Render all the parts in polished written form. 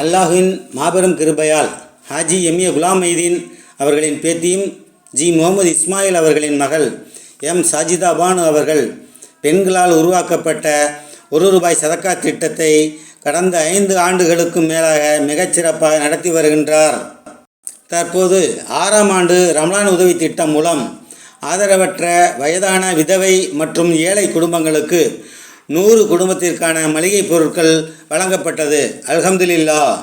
அல்லாஹ்வின் மாபெரும் கிருபையால் ஹாஜி எம்ஏ குலாம் மைதீன் அவர்களின் பேத்தியும் ஜி முகமது இஸ்மாயில் அவர்களின் மகள் எம் சாஜிதா பானு அவர்கள் பெண்களால் உருவாக்கப்பட்ட ₹1 சதக்கா திட்டத்தை கடந்த 5 ஆண்டுகளுக்கும் மேலாக மிகச்சிறப்பாக நடத்தி வருகின்றார். தற்போது 6ஆம் ஆண்டு ரமலான் உதவி திட்டம் மூலம் ஆதரவற்ற வயதான விதவை மற்றும் ஏழை குடும்பங்களுக்கு 100 குடும்பத்திற்கான மளிகை பொருட்கள் வழங்கப்பட்டது. அல்ஹம்துலில்லாஹ்.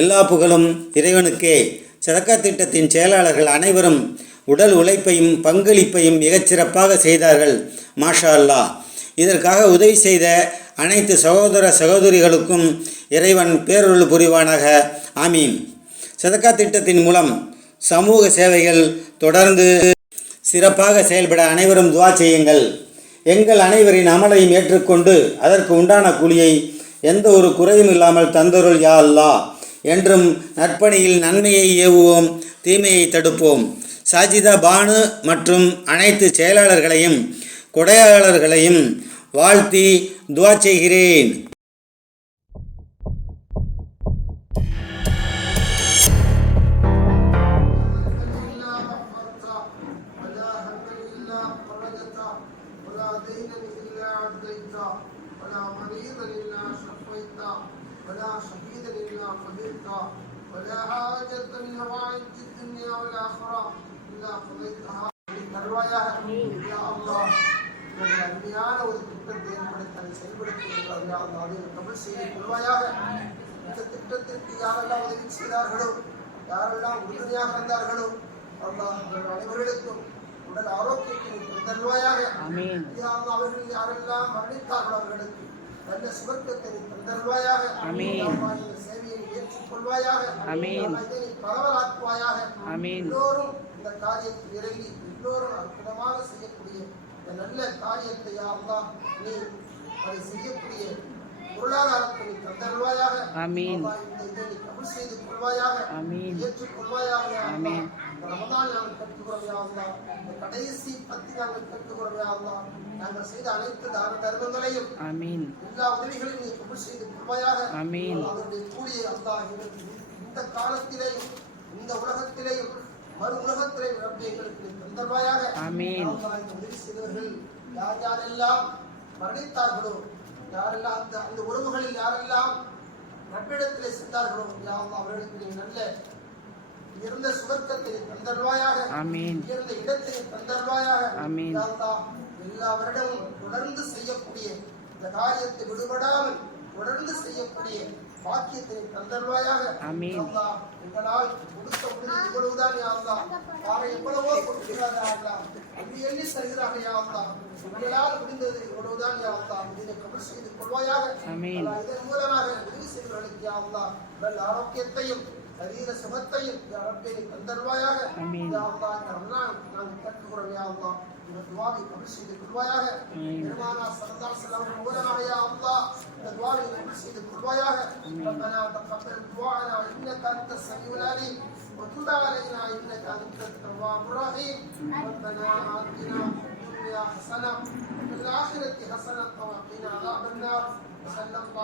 எல்லா புகழும் இறைவனுக்கே. சதக்கா திட்டத்தின் செயலாளர்கள் அனைவரும் உடல் உழைப்பையும் பங்களிப்பையும் மிகச்சிறப்பாக செய்தார்கள். மாஷா அல்லாஹ். இதற்காக உதவி செய்த அனைத்து சகோதர சகோதரிகளுக்கும் இறைவன் பேரருள் புரிவானாக. ஆமீன். சதக்கா திட்டத்தின் மூலம் சமூக சேவைகள் தொடர்ந்து சிறப்பாக செயல்பட அனைவரும் துஆ செய்யுங்கள். எங்கள் அனைவரின் அமலையும் ஏற்றுக்கொண்டு அதற்கு உண்டான கூலியை எந்த ஒரு குறையும் இல்லாமல் தந்தருள் யா அல்லாஹ். என்றும் நற்பணியில் நன்மையை ஏவுவோம், தீமையை தடுப்போம். சாஜிதா பானு மற்றும் அனைத்து செயலாளர்களையும் கொடையாளர்களையும் வாழ்த்தி துஆ செய்கிறேன். ولا شهيدا إلا قضيته ولا حاجة من حوائج الدنيا والآخرة إلا قضيتها தருவாயாக. யா அல்லாஹ், உங்கள் அருமையான ஒரு திட்டத்தை ஏற்படுத்தி அதை செயல்படுத்துகிறார்கள். யா அல்லாஹ், அதை கபூல் செய்து கொள்வாயாக. இந்த திட்டத்திற்கு யாரெல்லாம் உதவி செய்தார்களோ, யாரெல்லாம் உறுதுணையாக இருந்தார்களோ, அல்லாஹ் அவர்கள் அனைவர்களுக்கும் உடல் ஆரோக்கியத்தை தருவாயாக. யா அல்லாஹ், அவர்கள் யாரெல்லாம் மரணித்தார்களோ அவர்களுக்கு நல்ல சுவர்க்கத்தை தந்தருள்வாயாக. இந்த சேவையை ஏற்றுக்கொள்வாயாக. இதனை பரவலாக்குவாயாக. எல்லோரும் இந்த காரியத்தில் இறங்கி எல்லோரும் அற்புதமாக செய்யக்கூடிய இந்த நல்ல காரியத்தை யா அல்லாஹ் நீ அதை செய்யக்கூடிய பொருளாதாரத்தை தந்தருள்வாயாக. இதனை கபூல் செய்து கொள்வாயாக, ஏற்றுக்கொள்வாயாக. ரமதான் நாங்கள் கற்றுக்கிறோம் யா அல்லாஹ். இந்த கடைசி 10 நாங்கள் கற்றுக்கிறோம் யா அல்லாஹ். நாங்கள் செய்த அனைத்து தான தர்மங்களையும் எல்லா உதவிகளையும் நீ கபூல் செய்து கொள்வாயாக. அதனுடைய கூலியை அல்லாஹ் இந்த காலத்திலேயும் இந்த உலகத்திலேயும் மறு உலகத்திலேயும் ரப்பே எங்களுக்கு தந்தருள்வாயாக. உதவி செய்தவர்கள் யார் யாரெல்லாம் மரணித்தார்களோ, யாரெல்லாம் அந்த உறவுகளில் யாரெல்லாம் ரப்பிடத்திலே சென்றார்களோ, யா அல்லாஹ் அவர்களுக்கு நீ நல்ல உயர்ந்த சுவர்க்கத்தை தந்தருள்வாயாக. உயர்ந்த இடத்தை தந்தருள்வாயாக. யா அல்லாஹ், எல்லா வருடமும் தொடர்ந்து செய்யக்கூடிய இந்த காரியத்தை விடுபடாமல் தொடர்ந்து செய்யக்கூடிய பாக்கியத்தை தந்தருள்வாயாக. எங்களால் கொடுத்த உதவி இவ்வளவுதான் யா அல்லாஹ். பாறை எவ்வளவோ கொடுக்கிறார்கள் யா அல்லாஹ். எண்ணி தருகிறார்கள் யா அல்லாஹ். எங்களால் முடிந்தது இவ்வளவுதான் யா அல்லாஹ். இதை கபூல் செய்து கொள்வாயாக. இதன் மூலமாக உதவி செய்வர்களுக்கு யா அல்லாஹ் நல்ல ஆரோக்கியத்தையும் சரீர சுகத்தையும் யா ரப்பே தந்தருள்வாயாக. யா அல்லாஹ், நாங்கள் கேட்கிறோம் யா அல்லாஹ். இந்த துஆவை கபூல் செய்து கொள்வாயாக. பெருமானார் ஸல்லல்லாஹு அலைஹி வஸல்லம் மூலமாக யா அல்லாஹ் இந்த துஆவை கபூல் செய்து கொள்வாயாக. ரப்பனா தகப்பல் துஆனா இன்னக அன்தஸ் ஸமீஉல் அலீம் وتب علينا إنك أنت التواب الرحيم. ربنا آتنا في الدنيا حسنة وفي الآخرة حسنة وقنا عذاب النار. صلى الله